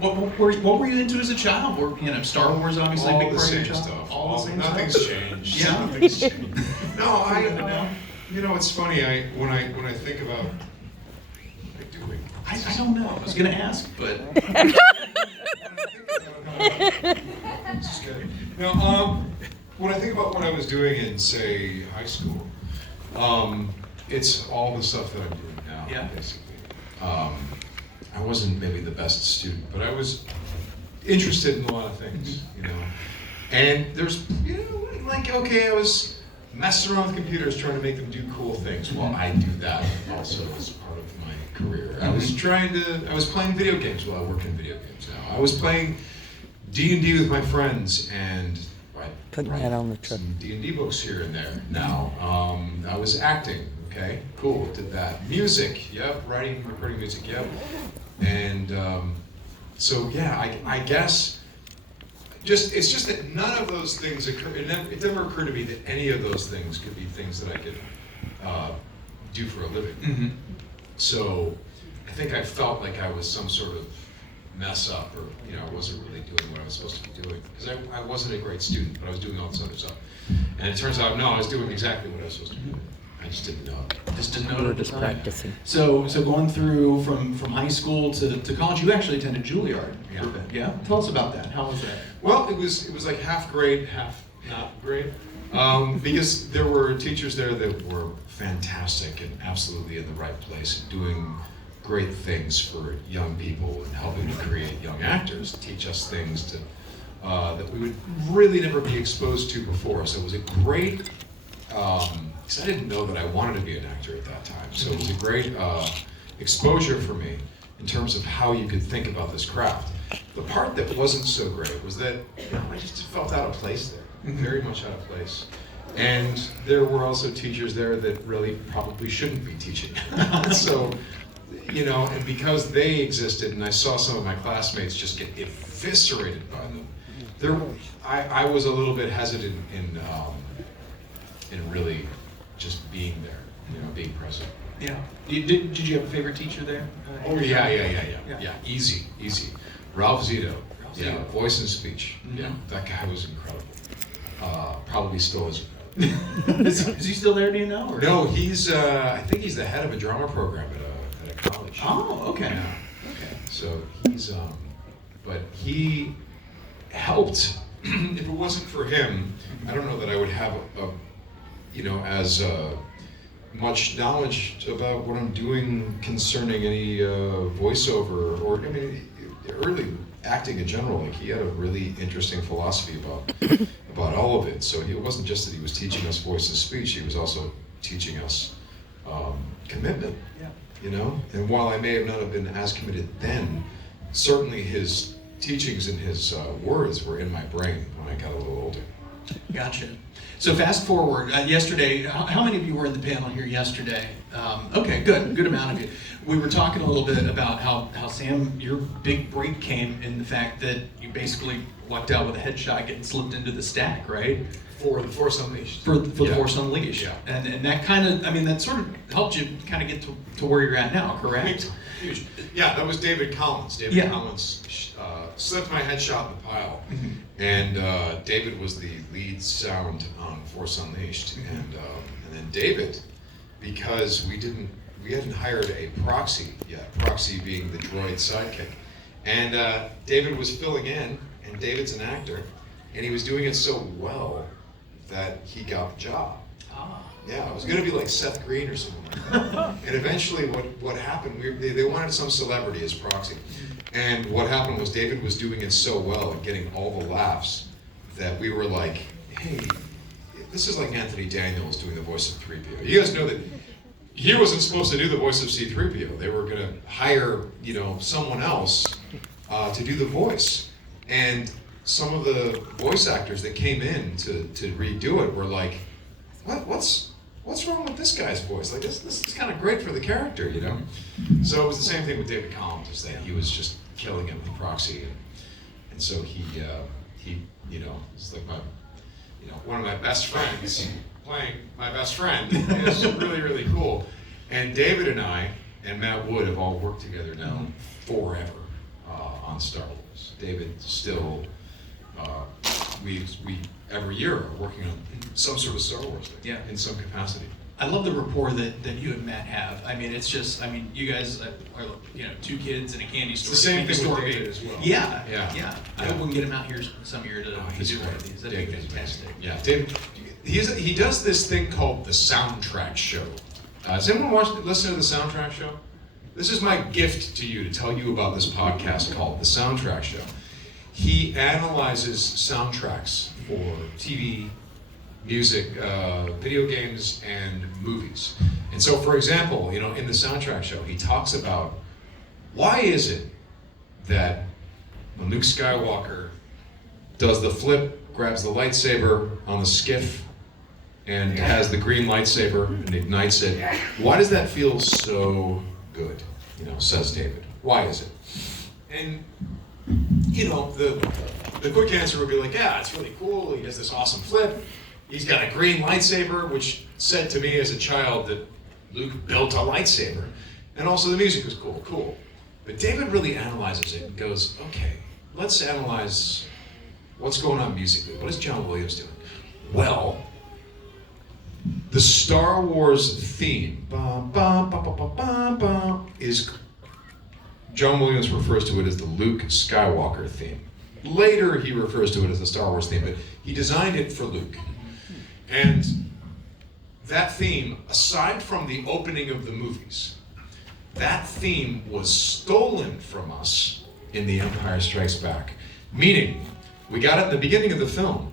What were you into as a child? Star Wars obviously a All big the part of your same childhood. stuff. All the same Nothing's stuff. changed. Yeah. Nothing's changed. No, it's funny. When I think about what I'm doing. I don't know. I was going to ask, but This is good. Now, when I think about what I was doing in, say, high school, it's all the stuff that I'm doing now, Yeah. basically. I wasn't maybe the best student, but I was interested in a lot of things, And there's, okay, I was messing around with computers trying to make them do cool things. Well, I do that also as part of my career. I was playing video games while I work in video games now. I was playing D&D with my friends and Putting that on the truck. some D&D books here and there now. I was acting, okay, cool, did that. Music, yep, recording music, yep. And so yeah, I guess it's just that none of those things occur. It never occurred to me that any of those things could be things that I could do for a living. Mm-hmm. So I think I felt like I was some sort of mess up, or I wasn't really doing what I was supposed to be doing, because I wasn't a great student, but I was doing all this other stuff. And it turns out, no, I was doing exactly what I was supposed to be doing. I just didn't know. Just didn't know We it were at the just time. practicing. So going through from high school to college, you actually attended Juilliard. Yeah. For a bit. Yeah. Tell us about that. How was that? Well, it was like half grade, half not grade, because there were teachers there that were fantastic and absolutely in the right place, doing great things for young people and helping to create young actors, teach us things that we would really never be exposed to before. So it was a great, because I didn't know that I wanted to be an actor at that time. So it was a great exposure for me in terms of how you could think about this craft. The part that wasn't so great was that I just felt out of place there, very much out of place. And there were also teachers there that really probably shouldn't be teaching. So, and because they existed, and I saw some of my classmates just get eviscerated by them, I was a little bit hesitant in really just being there, being present. Yeah. Did you have a favorite teacher there? Oh yeah. Easy. Ralph Zito. Ralph Yeah, Zito. voice and speech. Mhm. Yeah, that guy was incredible. Probably still is incredible. Is he still there? Do you know? Or? No, he's. I think he's the head of a drama program at a college. Oh, okay. Yeah. Okay. So he's. But he helped. If it wasn't for him, I don't know that I would have as much knowledge about what I'm doing concerning any voiceover or early acting in general. Like, he had a really interesting philosophy about all of it. So it wasn't just that he was teaching us voice and speech; he was also teaching us commitment. Yeah. And while I may have not have been as committed then, certainly his teachings and his words were in my brain when I got a little older. Gotcha. So fast forward, yesterday, how many of you were in the panel here yesterday? Okay, good amount of you. We were talking a little bit about how Sam, your big break came in the fact that you basically lucked out with a headshot getting slipped into the stack, right? For the Force Unleashed. For the Yeah. Force Unleashed. Yeah. And that kind of, that sort of helped you kind of get to where you're at now, correct? Huge. Yeah, that was David Collins. Yeah. Collins slipped my headshot in the pile. Mm-hmm. And David was the lead sound on Force Unleashed. Mm-hmm. And then David, because we hadn't hired a proxy yet, proxy being the droid sidekick. And David was filling in, and David's an actor, and he was doing it so well that he got the job. Ah. Yeah, it was going to be like Seth Green or someone like that. And eventually what happened, they wanted some celebrity as proxy. And what happened was David was doing it so well and getting all the laughs that we were like, hey, this is like Anthony Daniels doing the voice of 3PO. You guys know that he wasn't supposed to do the voice of C-3PO. They were going to hire, someone else to do the voice. And some of the voice actors that came in to redo it were like, what's wrong with this guy's voice? Like, this is kind of great for the character, So it was the same thing with David Collins, is that he was just killing it with proxy, and so he it's like one of my best friends playing my best friend is really, really cool. And David and I and Matt Wood have all worked together now forever on Star Wars. David still, we every year are working on some sort of Star Wars thing, Yeah. in some capacity. I love the rapport that you and Matt have. I mean, it's just, I mean, you guys are, two kids in a candy store. the same candy thing with store David baby. as well. Yeah. Yeah. I hope we can get him out here some year to He's do one great. of these. That'd be David is fantastic. amazing. Yeah, David, he does this thing called the Soundtrack Show. Has anyone listen to the Soundtrack Show? This is my gift to you to tell you about this podcast called the Soundtrack Show. He analyzes soundtracks for TV, music, video games, and movies. And so, for example, in the Soundtrack Show, he talks about why is it that when Luke Skywalker does the flip, grabs the lightsaber on the skiff, and has the green lightsaber and ignites it, why does that feel so good? Says David. Why is it? And the quick answer would be like, yeah, it's really cool. He does this awesome flip. He's got a green lightsaber, which said to me as a child that Luke built a lightsaber. And also the music was cool. But David really analyzes it and goes, okay, let's analyze what's going on musically. What is John Williams doing? Well, the Star Wars theme is, John Williams refers to it as the Luke Skywalker theme. Later he refers to it as the Star Wars theme, but he designed it for Luke. And that theme, aside from the opening of the movies, that theme was stolen from us in The Empire Strikes Back. Meaning, we got it in the beginning of the film,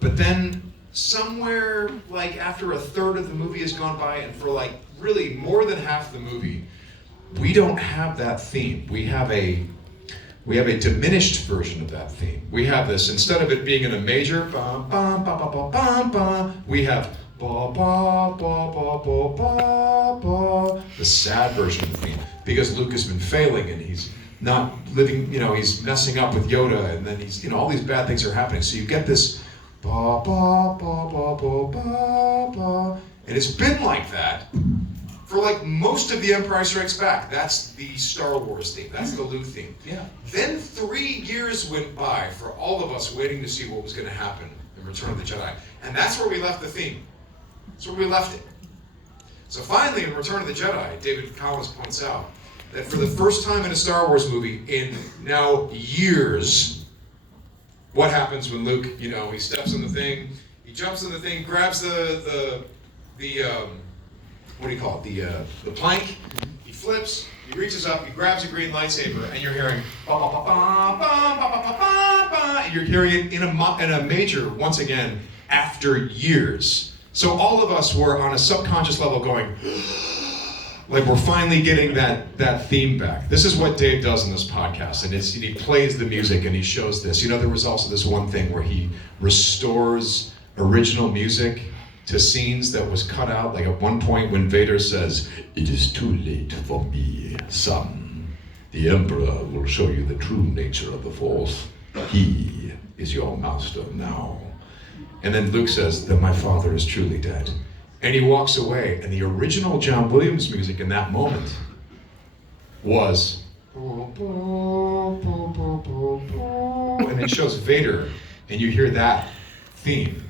but then somewhere like after a third of the movie has gone by, and for like really more than half the movie, we don't have that theme. We have a diminished version of that theme. We have this, instead of it being in a major, ba, ba, ba, ba, ba, ba, ba, we have ba, ba, ba, ba, ba, ba, ba, the sad version of the theme, because Luke has been failing and he's not living, he's messing up with Yoda, and then he's, all these bad things are happening. So you get this ba, ba, ba, ba, ba, ba, ba, and it's been like that for like most of The Empire Strikes Back. That's the Star Wars theme. That's the Luke theme. Yeah. Then 3 years went by for all of us waiting to see what was going to happen in Return of the Jedi. And that's where we left the theme. That's where we left it. So finally, in Return of the Jedi, David Collins points out that for the first time in a Star Wars movie in now years, what happens when Luke, he steps on the thing, he jumps on the thing, grabs the what do you call it? The plank. He flips. He reaches up. He grabs a green lightsaber, and you're hearing ba ba ba ba ba ba ba ba ba. And you're hearing it in a major once again after years. So all of us were on a subconscious level going, like we're finally getting that theme back. This is what Dave does in this podcast, and he plays the music and he shows this. There was also this one thing where he restores original music to scenes that was cut out. Like at one point when Vader says, "It is too late for me, son. The Emperor will show you the true nature of the Force. He is your master now." And then Luke says that my father is truly dead. And he walks away, and the original John Williams music in that moment was, and it shows Vader, and you hear that theme.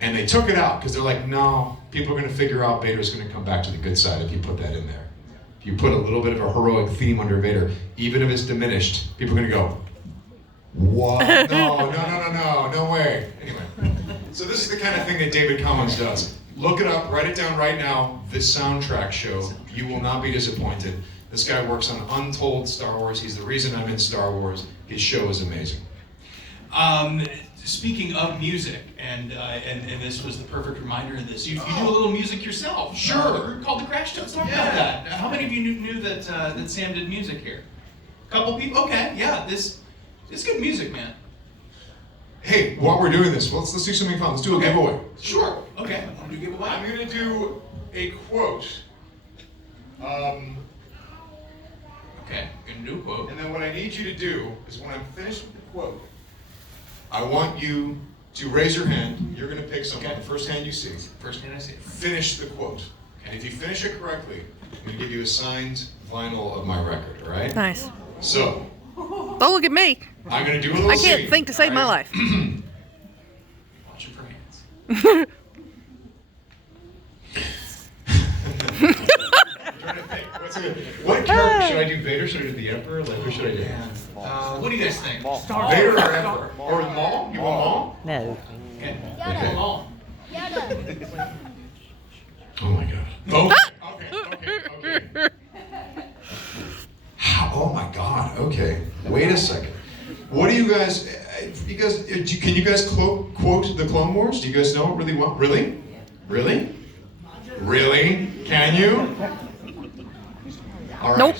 And they took it out because they're like, no, people are going to figure out Vader's going to come back to the good side if you put that in there. If you put a little bit of a heroic theme under Vader, even if it's diminished, people are going to go, what? No way. Anyway, so this is the kind of thing that David Collins does. Look it up, write it down right now, The Soundtrack Show. You will not be disappointed. This guy works on untold Star Wars. He's the reason I'm in Star Wars. His show is amazing. Speaking of music, and this was the perfect reminder in this, you do a little music yourself. Sure. A group called the Crash Tones. Talk about that. How many of you knew that that Sam did music here? A couple people? Okay, yeah. This is good music, man. Hey, while we're doing this, let's do something fun. Let's do a giveaway. Sure. Okay. I'm gonna do a giveaway. I'm going to do a quote. Okay. Gonna do a quote. And then what I need you to do is when I'm finished with the quote, I want you to raise your hand. You're going to pick someone, the first hand you see. First hand I see. Finish the quote. And if you finish it correctly, I'm going to give you a signed vinyl of my record, all right? Nice. So, Don't look at me. I'm gonna do a little I can't singing, think to save my all right? life. Watching for hands. Trying to think. What character should I do? Vader? Should I do the Emperor? Like, who should I do? What do you guys think? Vader or Emperor? Or Maul? You want Maul? No. Okay. Okay. Maul. Oh my god. Okay. Oh my god. Okay. Wait a second. What do you guys? Can you guys quote the Clone Wars? Do you guys know it really well? Really? Really? Really? Can you? All right. Nope.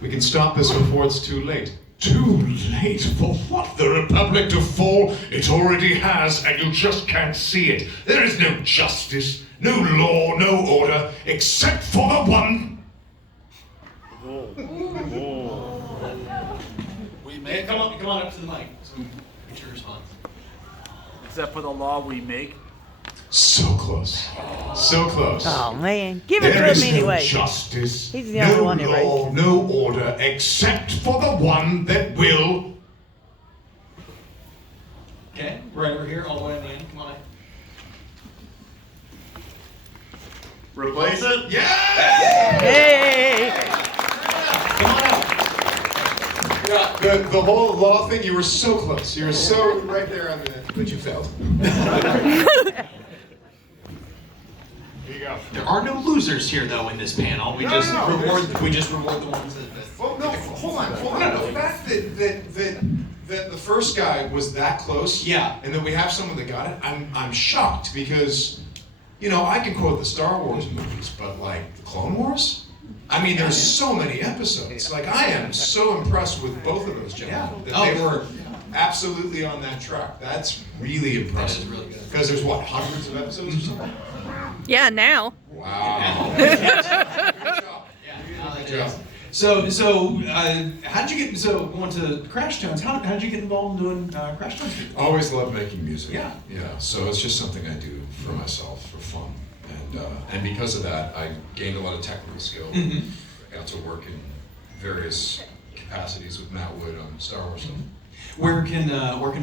We can stop this before it's too late. Too late for what? The Republic to fall? It already has, and you just can't see it. There is no justice, no law, no order, except for the one. Hey, come on up to the mic. So get your response. Except for the law we make. So close. So close. Oh man, give it There to is him no anyway. justice, He's the only no one that law, raised no order, except for the one that will. Okay, right over here, all the way on the end. Come on in. Replace it? Yeah! Hey! Come on out. The whole law thing, you were so close. You were so right there on the, but you failed. Here you go. There are no losers here, though, in this panel. We No, just no, no, reward. there's- We just reward the ones that. Well, no, hold on. The fact that the first guy was that close, Yeah. and then we have someone that got it, I'm shocked because, you know, I can quote the Star Wars movies, but like the Clone Wars? I mean, there's so many episodes. Like, I am so impressed with both of those gentlemen that they were absolutely on that track. That's really impressive. really good. Because there's what, hundreds of episodes or something? Yeah, now. Wow. Good job. Good job. So, how'd you get? So, going to Crash Tones. How'd you get involved in doing Crash Tones? Always loved making music. Yeah. Yeah. So it's just something I do for myself, for fun. And because of that, I gained a lot of technical skill. Mhm. Got to work in various capacities with Matt Wood on Star Wars stuff. Where can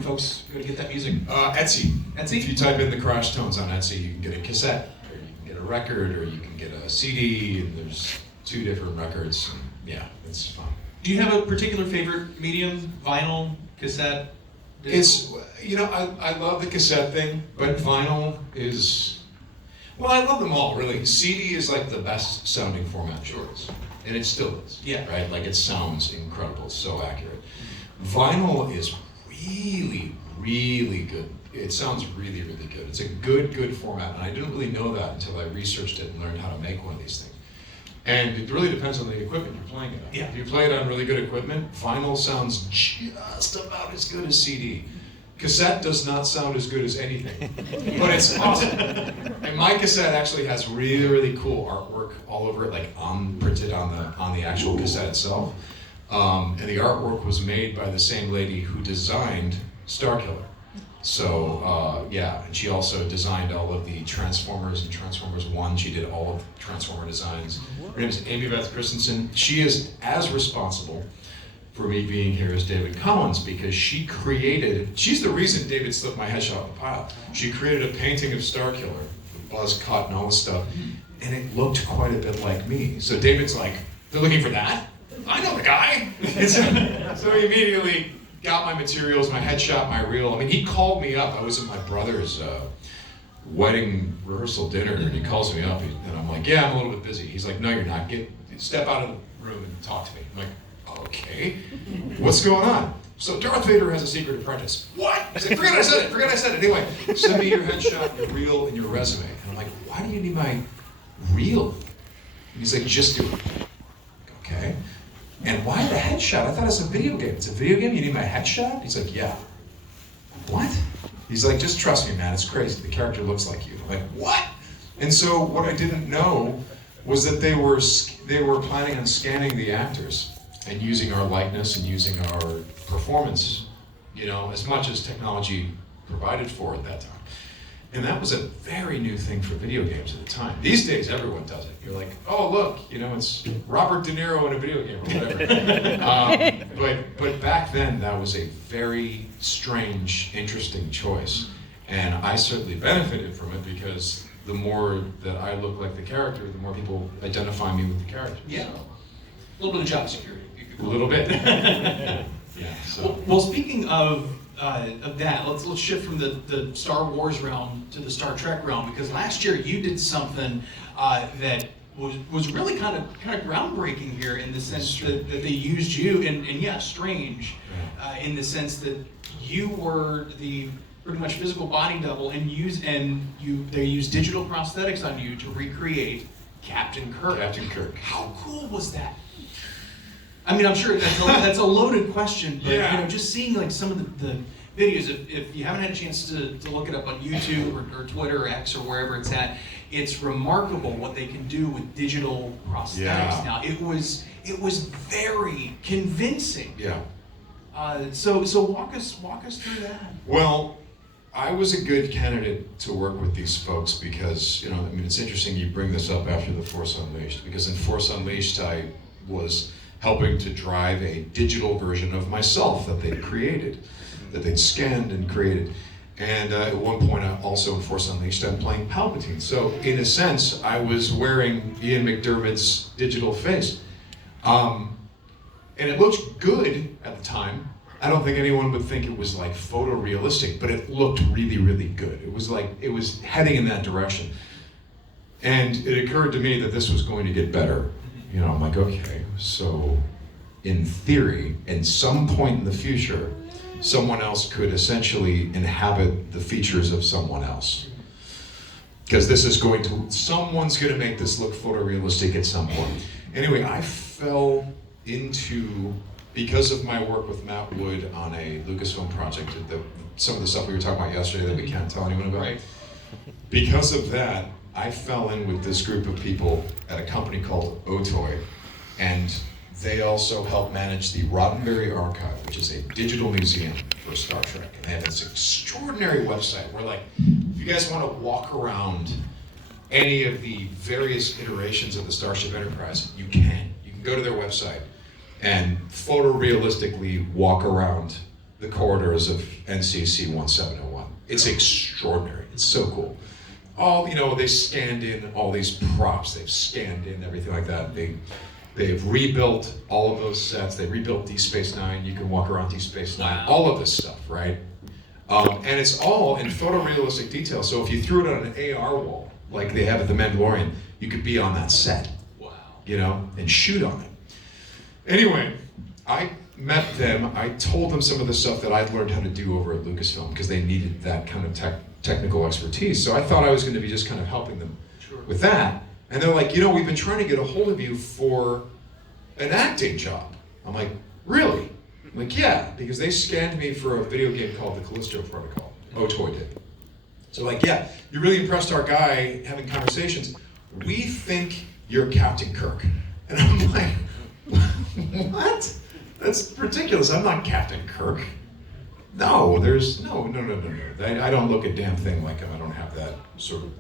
folks go to get that music? Etsy. Etsy? If you type in the Crash Tones on Etsy, you can get a cassette, or you can get a record, or you can get a CD, and there's 2 different records. And yeah, it's fun. Do you have a particular favorite medium? Vinyl, cassette? It's, you know, I love the cassette thing, but vinyl is, well, I love them all, really. CD is like the best sounding format there is. And it still is. Yeah. Right? Like, it sounds incredible, it's so accurate. Vinyl is really, really good. It sounds really, really good. It's a good format, and I didn't really know that until I researched it and learned how to make one of these things. And it really depends on the equipment you're playing it on. Yeah. If you play it on really good equipment, vinyl sounds just about as good as CD. Cassette does not sound as good as anything, but it's awesome. And my cassette actually has really, really cool artwork all over it, like printed on the actual cassette itself. And the artwork was made by the same lady who designed Starkiller. So yeah, and she also designed all of the Transformers and Transformers 1. She did all of the Transformer designs. Her name is Amy Beth Christensen. She is as responsible for me being here as David Collins, because she's the reason David slipped my headshot in the pile. She created a painting of Starkiller, with buzz cut and all this stuff, and it looked quite a bit like me. So David's like, they're looking for that? I know the guy! So he immediately got my materials, my headshot, my reel. I mean, he called me up. I was at my brother's wedding rehearsal dinner, and he calls me up, and I'm like, yeah, I'm a little bit busy. He's like, no, you're not. Step out of the room and talk to me. I'm like, okay, what's going on? So Darth Vader has a secret apprentice. What? I said, forget I said it. Anyway, send me your headshot, your reel, and your resume. And I'm like, why do you need my reel? And he's like, just do it. Okay. And why the headshot? I thought it was a video game. It's a video game? You need my headshot? He's like, yeah. What? He's like, just trust me, man. It's crazy. The character looks like you. I'm like, what? And so what I didn't know was that they were planning on scanning the actors and using our likeness and using our performance, you know, as much as technology provided for at that time. And that was a very new thing for video games at the time. These days, everyone does it. You're like, oh, look, it's Robert De Niro in a video game or whatever. But back then, that was a very strange, interesting choice. And I certainly benefited from it because the more that I look like the character, the more people identify me with the character. Yeah. A little bit of job security. A little bit. Yeah. So. Well, speaking of that, let's shift from the Star Wars realm to the Star Trek realm, because last year you did something that was really kind of groundbreaking here in the sense that they used you, and yeah, strange, in the sense that you were the pretty much physical body double, and they used digital prosthetics on you to recreate Captain Kirk. Captain Kirk. How cool was that? I mean, I'm sure that's a loaded question, but Yeah. Just seeing like some of the videos, if you haven't had a chance to look it up on YouTube or Twitter or X or wherever it's at, it's remarkable what they can do with digital prosthetics now. It was very convincing. Yeah. So walk us through that. Well, I was a good candidate to work with these folks because, it's interesting you bring this up after the Force Unleashed, because in Force Unleashed I was helping to drive a digital version of myself that they'd created, that they'd scanned and created. And at one point, also in Force Unleashed, I'm playing Palpatine. So in a sense, I was wearing Ian McDermott's digital face. And it looked good at the time. I don't think anyone would think it was like photorealistic, but it looked really, really good. It was heading in that direction. And it occurred to me that this was going to get better. I'm like, okay, so in theory, at some point in the future, someone else could essentially inhabit the features of someone else. Because someone's going to make this look photorealistic at some point. Anyway, I fell into, because of my work with Matt Wood on a Lucasfilm project, some of the stuff we were talking about yesterday that we can't tell anyone about. Right. Because of that, I fell in with this group of people at a company called Otoy, and they also help manage the Roddenberry Archive, which is a digital museum for Star Trek. And they have this extraordinary website where, if you guys want to walk around any of the various iterations of the Starship Enterprise, you can. You can go to their website and photorealistically walk around the corridors of NCC 1701. It's extraordinary. It's so cool. They scanned in all these props. They've scanned in everything like that. They've rebuilt all of those sets. They rebuilt Deep Space Nine. You can walk around Deep Space Nine. All of this stuff, right? And it's all in photorealistic detail. So if you threw it on an AR wall, like they have at The Mandalorian, you could be on that set. Wow. And shoot on it. Anyway, I met them. I told them some of the stuff that I'd learned how to do over at Lucasfilm because they needed that kind of technical expertise. So I thought I was going to be just kind of helping them with that. And they're like, we've been trying to get a hold of you for an acting job. I'm like, really? I'm like, yeah, because they scanned me for a video game called The Callisto Protocol. Otoy did. So yeah, you really impressed our guy having conversations. We think you're Captain Kirk. And I'm like, what? That's ridiculous. I'm not Captain Kirk. No, no. I don't look a damn thing like him. I don't have that sort of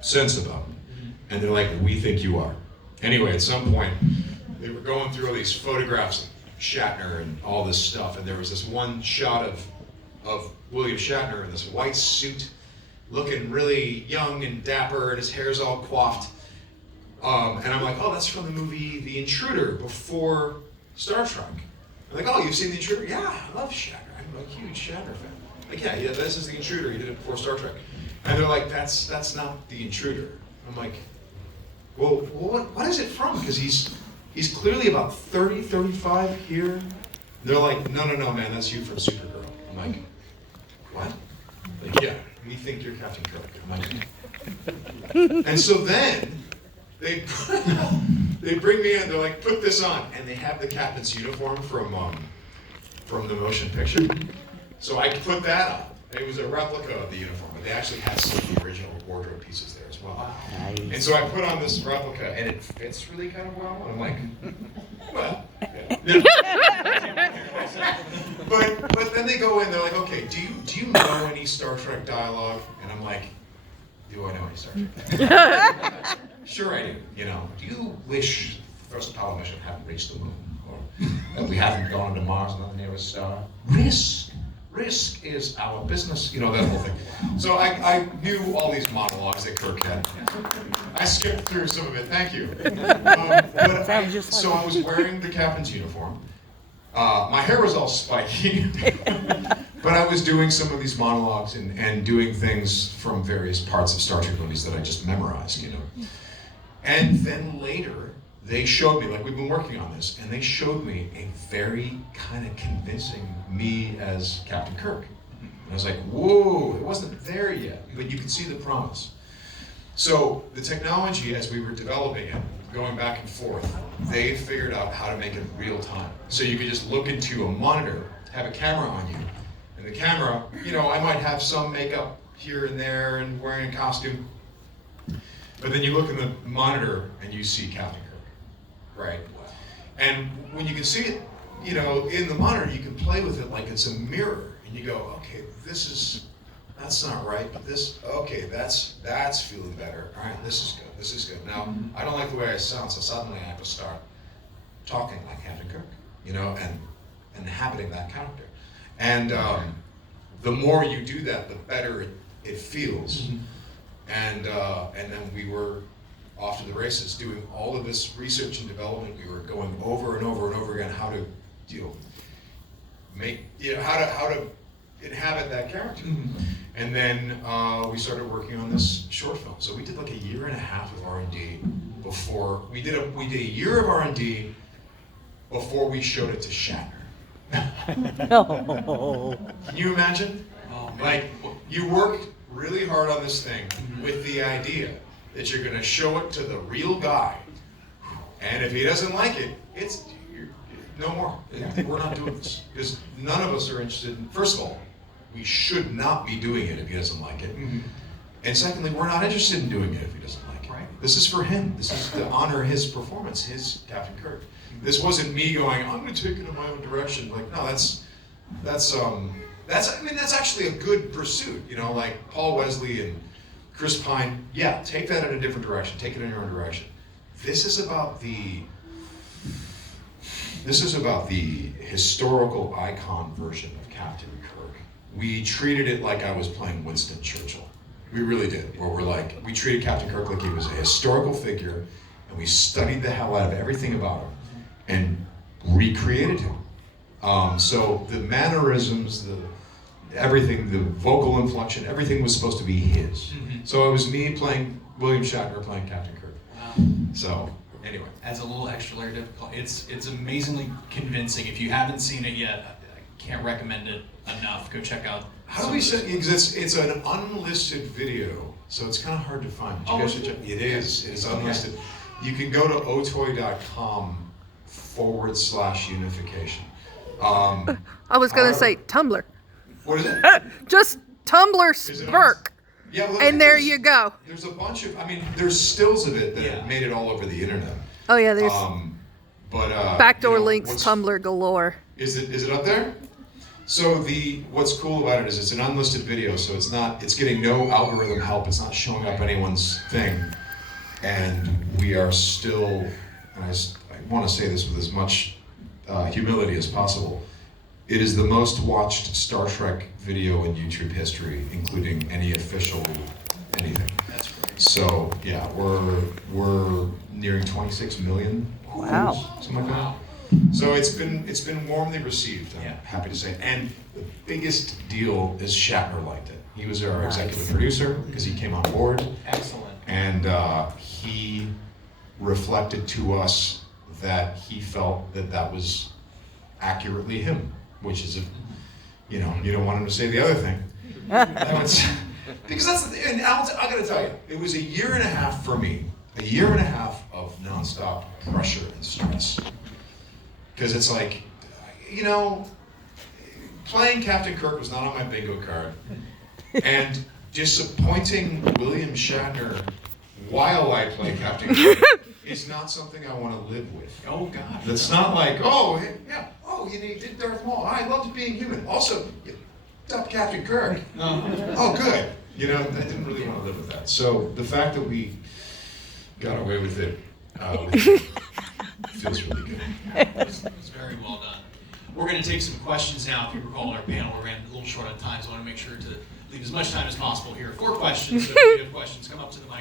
sense about him. And they're like, we think you are. Anyway, at some point, they were going through all these photographs of Shatner and all this stuff, and there was this one shot of William Shatner in this white suit, looking really young and dapper, and his hair's all coiffed. And I'm like, oh, that's from the movie The Intruder before Star Trek. I'm like, oh, you've seen The Intruder? Yeah, I love Shatner. I'm a huge Shatner fan. Like, yeah, this is The Intruder. He did it before Star Trek. And they're like, that's not The Intruder. I'm like, well, what is it from? Because he's clearly about 30, 35 here. And they're like, no, man, that's you from Supergirl. I'm like, what? Like, yeah, we think you're Captain Kirk. I'm like, and so then they bring me in. They're like, put this on, and they have the captain's uniform from the motion picture. So I put that on. It was a replica of the uniform, but they actually had some of the original wardrobe pieces there as well. Nice. And so I put on this replica, and it fits really kind of well. And I'm like, well, yeah. But then they go in, they're like, okay, do you know any Star Trek dialogue? And I'm I'm like, do I know any Star Trek? Sure I do. You know, do you wish the first Apollo mission hadn't reached the moon? Or that we haven't gone to Mars, not the nearest star? Risk is our business, you know, that whole thing. So I knew all these monologues that Kirk had. I skipped through some of it, thank you. So I was wearing the captain's uniform. My hair was all spiky, but I was doing some of these monologues and doing things from various parts of Star Trek movies that I just memorized, you know. And then later, they showed me, like we've been working on this, and they showed me a very kind of convincing me as Captain Kirk. And I was like, whoa, it wasn't there yet, but you could see the promise. So the technology, as we were developing it, going back and forth, they figured out how to make it real time. So you could just look into a monitor, have a camera on you, and the camera, you know, I might have some makeup here and there and wearing a costume, but then you look in the monitor and you see Captain Kirk. Right. And when you can see it, you know, in the monitor, you can play with it like it's a mirror, and you go, okay, that's not right, but this, okay, that's feeling better. All right, this is good. Now, I don't like the way I sound, so suddenly I have to start talking like Captain Kirk, you know, and inhabiting that character. And the more you do that, the better it feels. And then we were off to the races, doing all of this research and development. We were going over and over and over again how to, how to inhabit that character. And then we started working on this short film. So we did like a year and a half of R&D before we did a year of R&D before we showed it to Shatner. Can you imagine? Oh, man. Like, you work really hard on this thing with the idea that you're going to show it to the real guy, and if he doesn't like it, no more. We're not doing this, because none of us are interested in, first of all, we should not be doing it if he doesn't like it, and secondly, we're not interested in doing it if he doesn't like it. Right. This is for him. This is to honor his performance, his Captain Kirk. This wasn't me going, I'm going to take it in my own direction. Like, no, that's actually a good pursuit, you know, like Paul Wesley and Chris Pine, yeah, take that in a different direction, take it in your own direction. This is about the historical icon version of Captain Kirk. We treated it like I was playing Winston Churchill. We really did, where we treated Captain Kirk like he was a historical figure, and we studied the hell out of everything about him and recreated him. So the mannerisms, everything, the vocal inflection, everything was supposed to be his. So it was me playing William Shatner playing Captain Kirk. Wow. So anyway, Adds a little extra layer of difficulty. It's amazingly convincing. If you haven't seen it yet, I can't recommend it enough. Go check out. how do we say? Because it's an unlisted video, so it's kind of hard to find. You guys should check. It is unlisted. Okay. You can go to otoy.com/unification. I was going to say Tumblr. What is it? Just Tumblr Spark. Yeah, well, And there you go. There's a bunch of, there's stills of it that have made it all over the internet. Oh yeah, there's backdoor links, Tumblr galore. Is it up there? So what's cool about it is it's an unlisted video, so it's getting no algorithm help. It's not showing up anyone's thing, and we are still. And I want to say this with as much humility as possible. It is the most watched Star Trek video in YouTube history, including any official anything. That's great. So yeah, we're nearing 26 million. Wow. Views, something like that. So it's been warmly received. I'm happy to say. And the biggest deal is Shatner liked it. He was our executive producer because he came on board. Excellent. And he reflected to us that he felt that was accurately him, which is you don't want him to say the other thing. Because that's the thing. And I got to tell you, it was a year and a half for me. A year and a half of nonstop pressure and stress. Because it's like, playing Captain Kirk was not on my bingo card. And disappointing William Shatner while I play Captain Kirk is not something I want to live with. Oh, God. It's not like, you did Darth Maul. I loved being human. Also, you dubbed Captain Kirk. Oh, good. You know, I didn't really want to live with that. So the fact that we got away with it feels really good. It's very well done. We're going to take some questions now. If you recall, our panel we ran a little short on time, so I want to make sure to leave as much time as possible here. 4 questions. So if you have questions, come up to the mic.